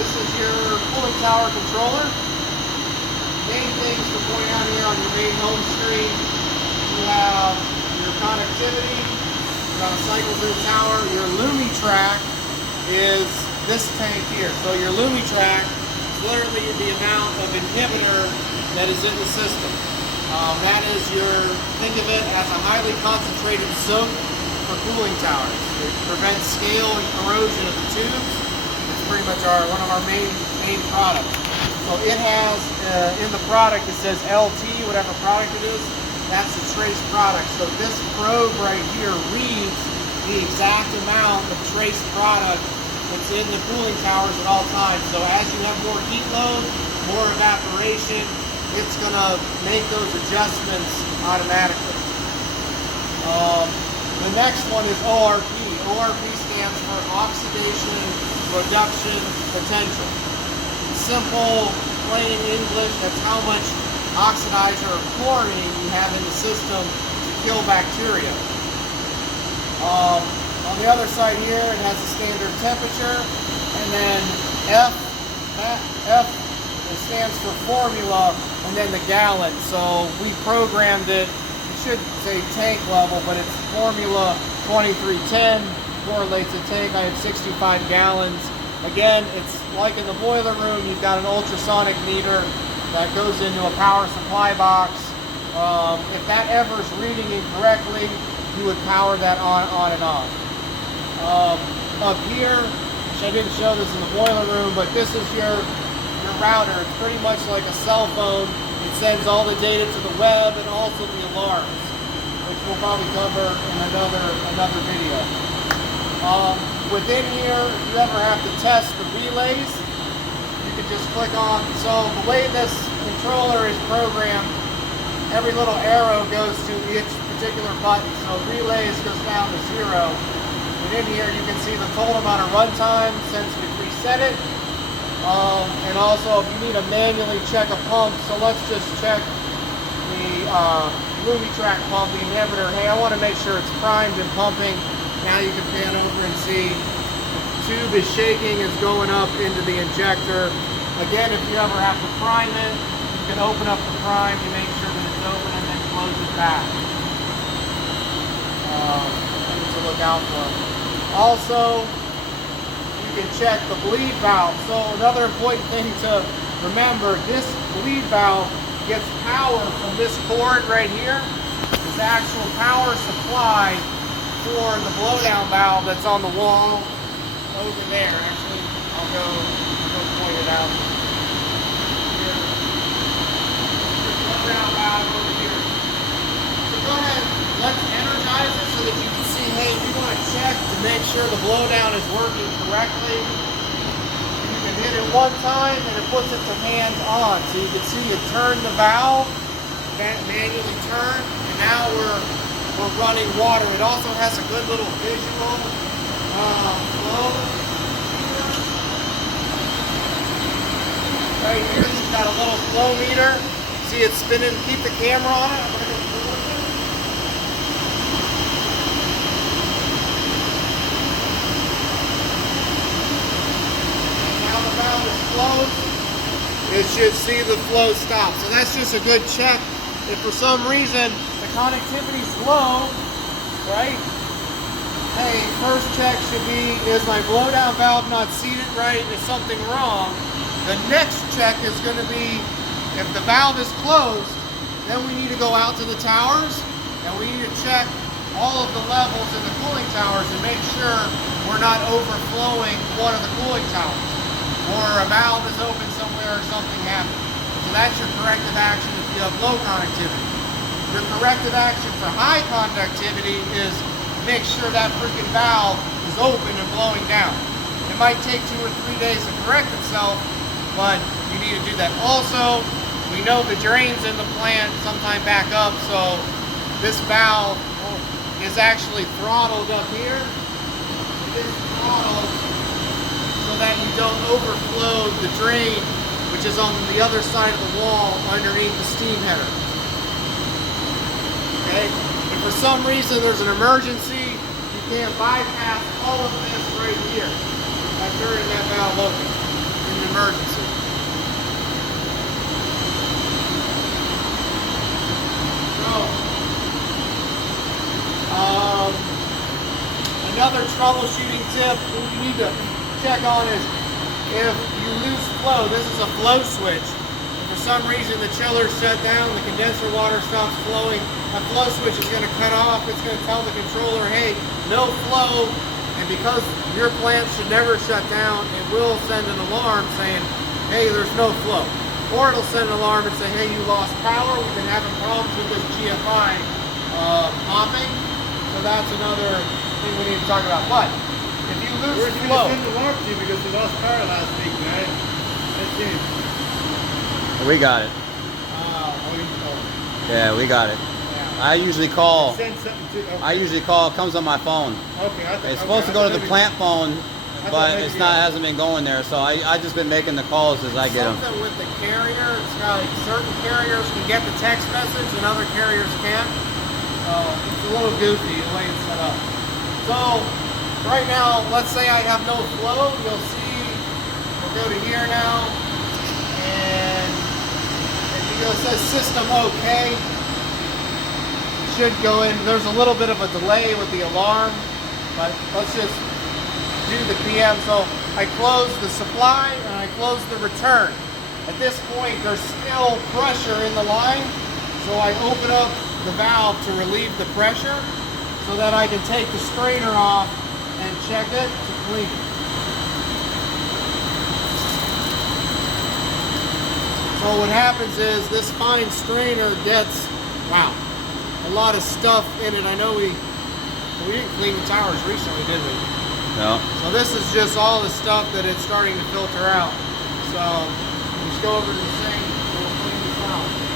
This is your cooling tower controller. Main things to point out here on your main home screen, you have your connectivity, amount of cycles in the tower. Your LumiTrack is this tank here. So your LumiTrack is literally the amount of inhibitor that is in the system. That is think of it as a highly concentrated soak for cooling towers. It prevents scale and corrosion of the tubes. It's pretty much one of our main products. So it has, in the product, it says LT, whatever product it is, that's the trace product. So this probe right here reads the exact amount of trace product that's in the cooling towers at all times. So as you have more heat load, more evaporation, it's going to make those adjustments automatically. The next one is ORP. ORP stands for Oxidation Reduction Potential. In simple, plain English, that's how much oxidizer or chlorine you have in the system to kill bacteria. On the other side here, it has a standard temperature, and then F it stands for formula, and then the gallon. So we programmed it. It should say tank level, but it's formula 2310, correlates a tank. I have 65 gallons. Again, it's like in the boiler room, you've got an ultrasonic meter that goes into a power supply box. If that ever is reading incorrectly, you would power that on and off. Up here, which I didn't show this in the boiler room, but this is your router. It's pretty much like a cell phone. It sends all the data to the web and also the alarms, which we'll probably cover in another video. Within here, if you ever have to test the relays, you can just click on. So the way this controller is programmed, every little arrow goes to each particular button. So relays goes down to 0. And in here you can see the total amount of runtime since we preset it. And also if you need to manually check a pump, so let's just check the LumiTrack pump, the inhibitor. Hey, I want to make sure it's primed and pumping. Now you can pan over and see the tube is shaking, is going up into the injector. Again, if you ever have to prime it, you can open up the prime, you make sure that it's open, and then close it back. Things to look out for. Also, you can check the bleed valve. So another important thing to remember, this bleed valve gets power from this cord right here. This actual power supply for the blowdown valve that's on the wall over there. Actually, I'll go point it out. Here. The blowdown valve over here. So go ahead, let's energize it so that you can see, hey, we want to check to make sure the blowdown is working correctly. You can hit it one time and it puts it to hands on. So you can see it turn the valve, manually turn, and now we're running water. It also has a good little visual flow. Right here, it's got a little flow meter. See it spinning, keep the camera on it. I'm going to go forward with it. Now the valve is closed. It should see the flow stop. So that's just a good check. If for some reason the connectivity is low, right? Hey, first check should be, is my blowdown valve not seated right? Is something wrong? The next check is going to be, if the valve is closed, then we need to go out to the towers and we need to check all of the levels in the cooling towers and make sure we're not overflowing one of the cooling towers, or a valve is open somewhere or something happened. So that's your corrective action if you have low conductivity. Your corrective action for high conductivity is make sure that freaking valve is open and blowing down. It might take 2 or 3 days to correct itself, but you need to do that. Also, we know the drains in the plant sometimes back up, so this valve is actually throttled up here. It is throttled so that you don't overflow the drain, which is on the other side of the wall underneath the steam header. Okay? If for some reason there's an emergency, you can bypass all of this right here by turning that valve open. In emergency. Another troubleshooting tip you need to check on is if you lose flow. This is a flow switch. If for some reason the chiller's shut down, the condenser water stops flowing, that flow switch is going to cut off. It's going to tell the controller, hey, no flow. And because your plant should never shut down, it will send an alarm saying, hey, there's no flow. Or it'll send an alarm and say, hey, you lost power. We've been having problems with this GFI popping. So that's another thing we need to talk about. But if you lose flow, send the alarm to you because we lost power last week, right? That's it. We got it. Yeah, we got it. Yeah. I usually call. Send something to. Okay. I usually call. It comes on my phone. Okay. It's supposed to go to the plant phone, but it's not. Hasn't been going there. So I just been making the calls as I get them. Something with the carrier. It's got like certain carriers can get the text message and other carriers can't. It's a little goofy the way it's set up. So right now, let's say I have no flow. You'll see. We'll go to here now, and if you go, it says system OK. Should go in. There's a little bit of a delay with the alarm, but let's just do the PM. So I close the supply and I close the return. At this point, there's still pressure in the line, so I open up the valve to relieve the pressure so that I can take the strainer off and check it to clean it. So what happens is this fine strainer gets, wow, a lot of stuff in it. I know we didn't clean the towers recently, did we? No. So this is just all the stuff that it's starting to filter out. So just go over to the sink and we'll clean this out.